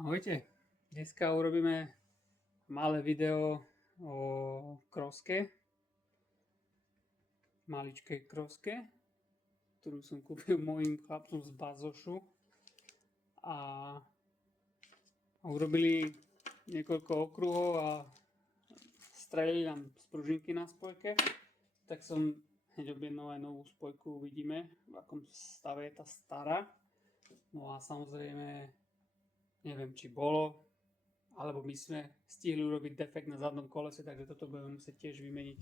Ahojte, dneska urobíme malé video o kroske, maličkej kroske, ktorú som kúpil mojim chlapcom z Bazošu a urobili niekoľko okruhov a strelili nám z pružinky na spojke, tak som hneď objednal aj novú spojku, uvidíme v akom stave je tá stará. No a samozrejme neviem, či bolo, alebo my sme stihli urobiť defekt na zadnom kolese, takže toto budeme musieť tiež vymeniť.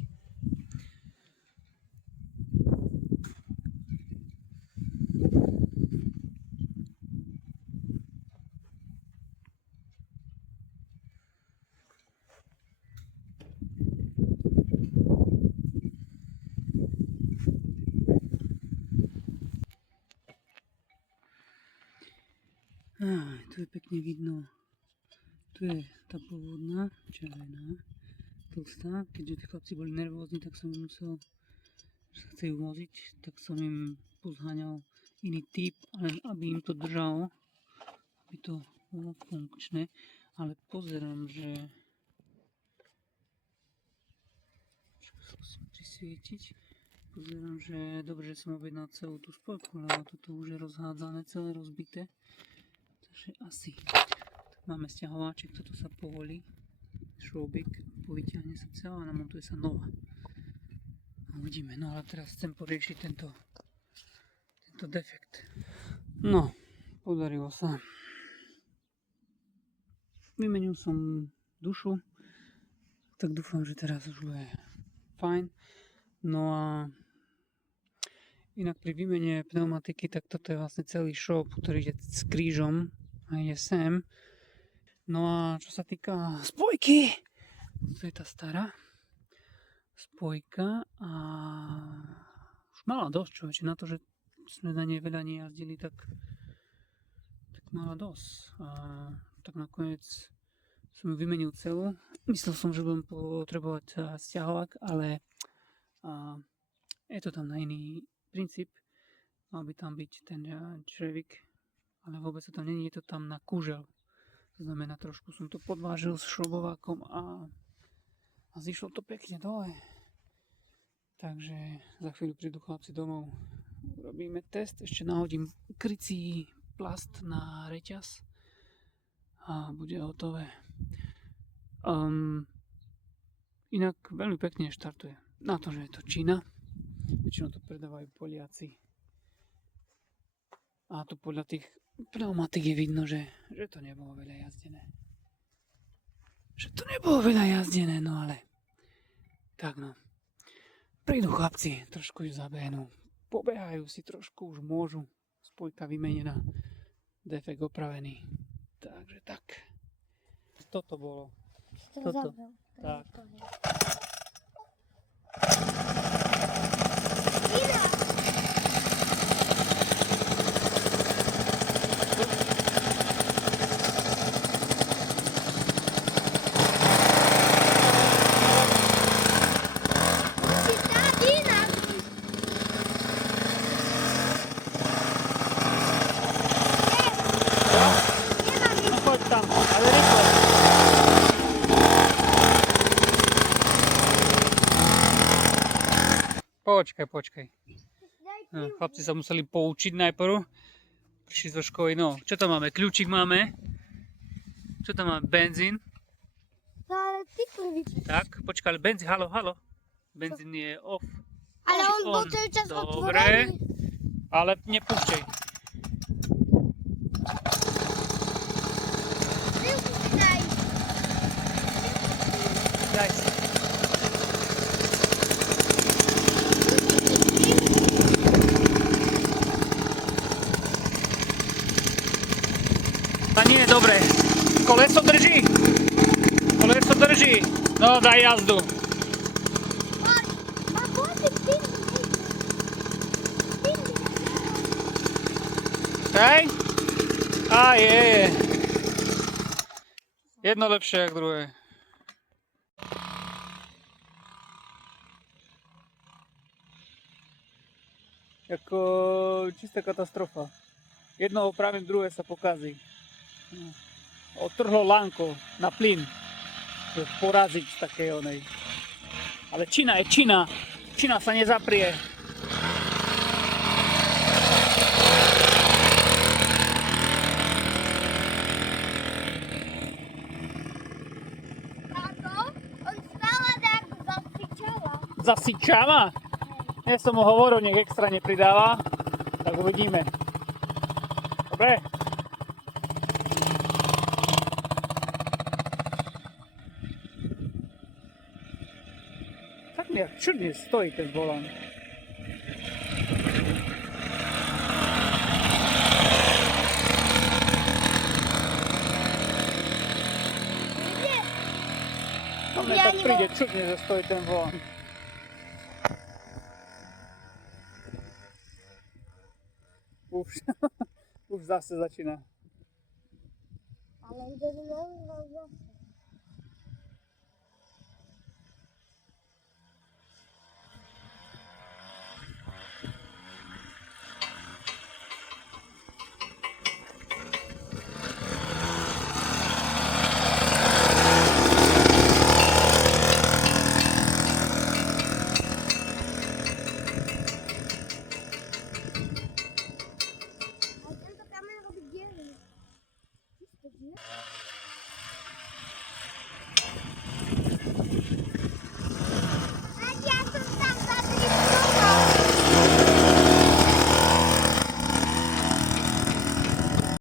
Tu je pekne vidno. Tu je tá pôvodná, červená, tlstá. Keďže tí chlapci boli nervózni, tak som musel, že sa chcejú voziť, tak som im pozháňal iný typ, len aby im to držalo, aby to bolo funkčné. Ale pozerám, že musím prisvietiť. Pozerám, že dobre, že som objednal celú tú spojku, lebo toto už je rozhádzané, celé rozbité. Takže asi. Máme sťahováček, toto sa povolí, šroubik, povyťahne sa celá a namontuje sa nová. Uvidíme, no ale teraz chcem poriešiť tento defekt. No, podarilo sa. Vymenil som dušu, tak dúfam, že teraz už bude fajn. No a inak pri výmene pneumatiky, tak toto je vlastne celý šroub, ktorý ide s krížom a ide sem. No a čo sa týka spojky, to je tá stará spojka a už mala dosť, človeče, na to, že sme na nej veľa nejazdili, tak mala dosť. A tak nakoniec som ju vymenil celú. Myslel som, že budem potrebovať sťahovák, ale je to tam na iný princíp. Mal by tam byť ten črevik, ale vôbec to tam není, je to tam na kúžel. To znamená, trošku som to podvážil s šrobovákom a zišlo to pekne dole. Takže za chvíľu prídu chlapci domov. Robíme test, ešte nahodím krycí plast na reťaz a bude hotové. Inak veľmi pekne štartuje. Na to, že je to Čína. Väčšinou to predávajú Poliaci. A to podľa tých pneumatik je vidno, že to nebolo veľa jazdené. No ale tak no. Prídu chlapci, trošku ju zabehnú. Pobehajú si trošku, už môžu. Spojka vymenená. Defekt opravený. Takže tak. Toto bolo. Toto. Tak. Tam, ale rýchlo. Počkaj. No, chlapci sa museli poučiť najprv. Prišli zo školy, no. Čo tam máme? Kľúčik máme. Čo tam máme? Benzín. No ale ty prvý. Tak, počkaj, ale benzín, halo. Benzín je off. Ale on bol celý čas Dobre, otvorený. ale nepúšťaj. Daj si. A nie je dobré. Koleso drží. No, daj jazdu. Hej? A je. Jedno lepšie jak druhé. Jako čistá katastrofa. Jedno opravím, druhé sa pokazí. Odtrhlo lánko na plyn. Poraziť také onej. Ale čina je čina. Čina sa nezaprie. Táto, on stále tak zasičala. Zasičáva? Ja som mu hovoril, nech extra nepridáva. Tak uvidíme. Dobre? Tak nejak čudne stojí ten volán. Ide. To mne tak príde čudne, že stojí ten volán. Už zase začína. Ale ide do